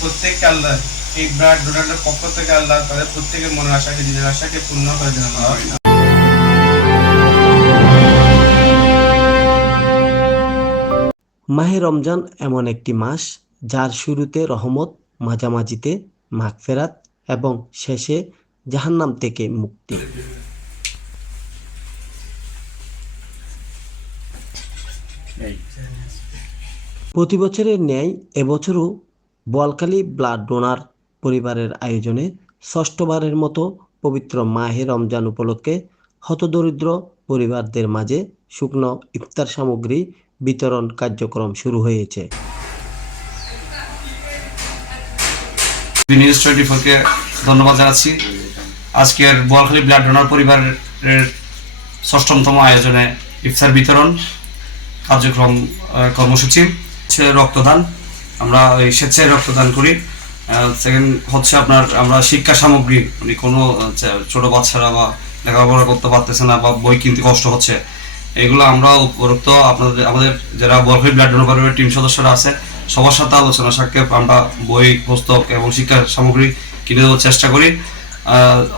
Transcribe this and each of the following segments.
প্রত্যেককে আল্লাহ এই ব্লাড ডোনারের পক্ষ থেকে আল্লাহ তাদের প্রত্যেকের মনের আশাকে দিনের আশাকে পূর্ণ করে দেন আল্লাহ। মাহে রমজান এমন একটি মাস যার শুরুতে রহমত মাঝামাঝিতে মাগফেরাত এবং শেষে জাহান্নাম থেকে মুক্তি। প্রতি বছরের ন্যায় এবছরও বোয়ালখালী ব্লাড ডোনার পরিবারের আয়োজনে ষষ্ঠবারের মতো পবিত্র মাহে রমজান উপলক্ষে হতদরিদ্র পরিবারদের মাঝে শুকনো ইফতার সামগ্রী বিতরণ কার্যক্রম শুরু হয়েছে। ধন্যবাদ জানাচ্ছি। আজকের বোয়ালখালী ব্লাড ডোনার পরিবারের ষষ্ঠমতম আয়োজনে ইফতার বিতরণ কার্যক্রম কর্মসূচি রক্তদান। আমরা ওই স্বেচ্ছায় রক্তদান করি। সেকেন্ড হচ্ছে আপনার আমরা শিক্ষা সামগ্রী মানে কোনো ছোট বাচ্চারা বা লেখাপড়া করতে পারতেছে না বা বই কিনতে কষ্ট হচ্ছে, এগুলো আমরা উপরোক্ত আপনাদের, আমাদের যারা বোয়ালখালী ব্লাড ডোনার পরিবারের টিম সদস্যরা আছে, সবার সাথে আলোচনা সাক্ষেপ আমরা বই, পুস্তক এবং শিক্ষা সামগ্রী কিনে দেওয়ার চেষ্টা করি।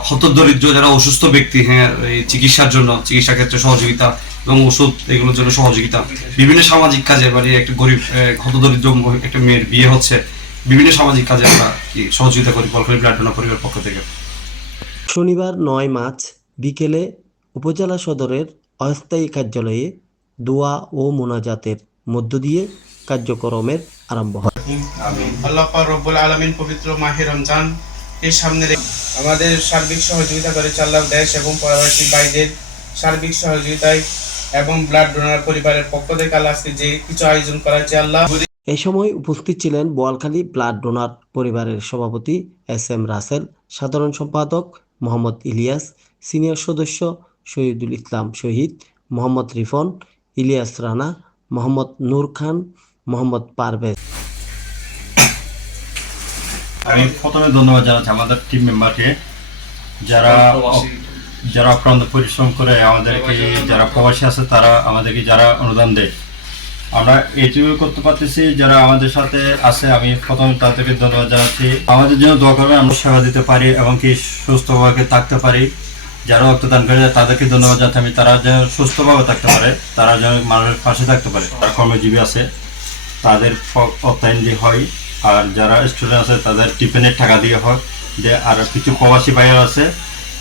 হতদরিদ্র যারা অসুস্থ ব্যক্তি হ্যাঁ এই চিকিৎসার জন্য চিকিৎসা ক্ষেত্রে সহযোগিতা এবং ওষুধ এগুলোর জন্য সহযোগিতা। বিভিন্ন সামাজিক কাজে মানে একটা গরিব হতদরিদ্র একটা মেয়ের বিয়ে হচ্ছে। বিভিন্ন সামাজিক কাজে আমরা কি সহযোগিতা করি বলফলি ব্লাড ডোনার পরিবার পক্ষ থেকে? শনিবার নয় মার্চ বিকেলে উপজেলা সদরের অস্থায়ী কার্যালয়ে দোয়া ও মোনাজাতের মধ্য দিয়ে কার্যক্রমের আরম্ভ হয়। আল্লাহ রব্বুল আলমিন পবিত্র মাহে রমজান এর সামনে রেখে আমাদের সার্বিক সহযোগিতা করেছে আল্লাহ দেশ এবং পরবর্তী ভাইদের সার্বিক সহযোগিতায় এবং ব্লাড ডোনার পরিবারের পক্ষ থেকে আল্লাহ আজকে যে কিছু আয়োজন করা হয়েছে আল্লাহ। এ সময় উপস্থিত ছিলেন বোয়ালখালী ব্লাড ডোনার পরিবারের সভাপতি এস এম রাসেল, সাধারণ সম্পাদক মোহাম্মদ ইলিয়াস, সিনিয়র সদস্য শহীদুল ইসলাম শহীদ, মোহাম্মদ রিফন, ইলিয়াস রানা, মোহাম্মদ নূর খান, মোহাম্মদ পারভেজ। আমি প্রথমে ধন্যবাদ জানাচ্ছি আমাদের টিম মেম্বারকে যারা যারা অক্লান্ত পরিশ্রম করে আমাদেরকে যারা প্রবাসী আছে তারা আমাদেরকে যারা অনুদান দেয়। আমরা এটুকু করতে পারতেছি যারা আমাদের সাথে আছে আমি প্রথমে তাদেরকে ধন্যবাদ জানাচ্ছি। আমাদের জন্য দোয়া করবেন আমরা সেবা দিতে পারি এবং কি সুস্থভাবে থাকতে পারি। যারা রক্তদান করে তাদেরকে ধন্যবাদ জানাচ্ছি আমি। তারা যেন সুস্থভাবে থাকতে পারে তারা যেন মানুষের পাশে থাকতে পারে। তারা কর্মজীবী আছে তাদের অর্থায়ন হয়। আর যারা স্টুডেন্ট আছে, তাদের টিফিনের টাকা দিয়ে হয়। যে আর কিছু প্রবাসী ভাইরা আছে,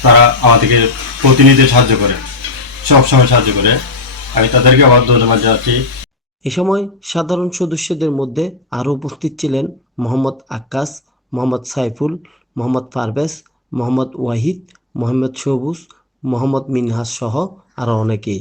তারা আমাদেরকে প্রতিনিধি সাহায্য করে, সব সময় সাহায্য করে। আমি তাদেরকে আবার ধন্যবাদ জানাচ্ছি। এ সময় সাধারণ সদস্যদের মধ্যে আরও উপস্থিত ছিলেন মোহাম্মদ আক্কাস, মোহাম্মদ সাইফুল, মোহাম্মদ পারভেজ, মোহাম্মদ ওয়াহিদ, মোহাম্মদ সবুজ, মোহাম্মদ মিনহাস সহ আরও অনেকেই।